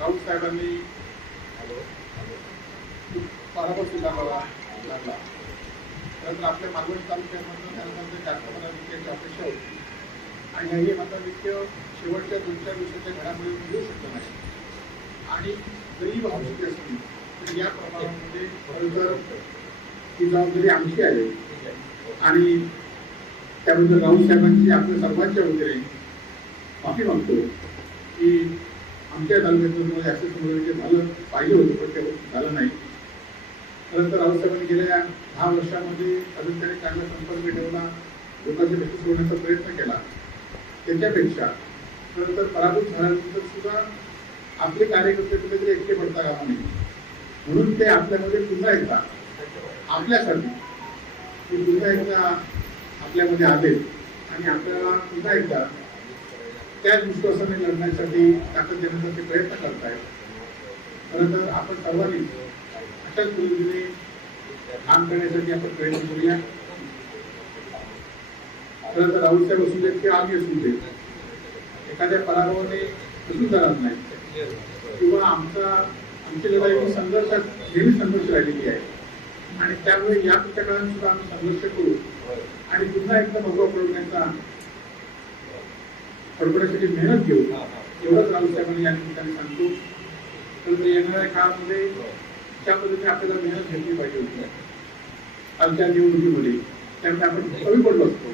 राऊत साहेबांनी पराभव स्वीकारला लागला. तर आपल्या मालवण तालुक्यामधून त्यानंतर जास्त मताधिक्याची अपेक्षा होती आणि हे मताधिक्य शेवटच्या दोन चार दिवसाच्या घडामोडीमध्ये मिळू शकलं नाही. आणि जरी वाहतूक असली तर या प्रमाणामध्ये खरोखर ही जबाबदारी आमची आहे. आणि त्याबद्दल राऊत साहेबांची आपल्या सर्वांच्या वगैरे माफी मागतो की आमच्या तालुक्यातून ॲक्सेस समोर झालं पाहिजे होतं पण ते झालं नाही. खरंतर तर साहेबांनी गेल्या दहा वर्षामध्ये अजून त्यांनी चांगला संपर्क ठेवला लोकांचे व्यक्ती सोडण्याचा प्रयत्न केला. त्याच्यापेक्षा खरंतर पराभूत झाल्यानंतर सुद्धा आपले कार्यकर्ते कुठेतरी एकटे पडता कामा नये. म्हणून ते आपल्यामध्ये पुन्हा एकदा आपल्यासाठी ते पुन्हा एकदा आपल्यामध्ये आले आणि आपल्याला पुन्हा एकदा त्याच विश्वासाने लढण्यासाठी ताकद देण्यासाठी प्रयत्न करतायत. खरं तर आपण सर्वांनी अशाच पद्धतीने काम करण्यासाठी आपण प्रयत्न करूया. खरं तर राहुल साहेब असू देत किंवा आम्ही असू देत एखाद्या पराभवाने कसून जाणार नाही किंवा आमचा आमची लढाई ही संघर्षात नेहमी संघर्ष राहिलेली आहे आणि त्यामुळे या पुस्तकांना सुद्धा आम्ही संघर्ष करू? आणि पुन्हा एकदा भगवा पडवण्याचा पडवण्यासाठी मेहनत घेऊ. एवढंच राहुल साहेबांनी या ठिकाणी सांगतो. तर येणाऱ्या काळामध्ये त्या पद्धतीने आपल्याला मेहनत घेतली पाहिजे होती. आमच्या निवडणुकीमध्ये. त्यामुळे आपण कमी पडलो असतो.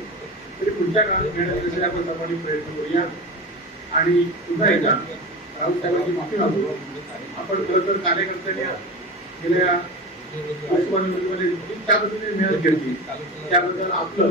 तरी पुढच्या काळात घेण्यासाठी आपण सर्वांनी प्रयत्न करूया. आणि पुन्हा एकदा राहुल साहेबांची माफी मागतो आपण खरं तर कार्यकर्त्यांनी गेल्या त्या पद्धतीने मेहनत घेतली. त्याबद्दल आपलं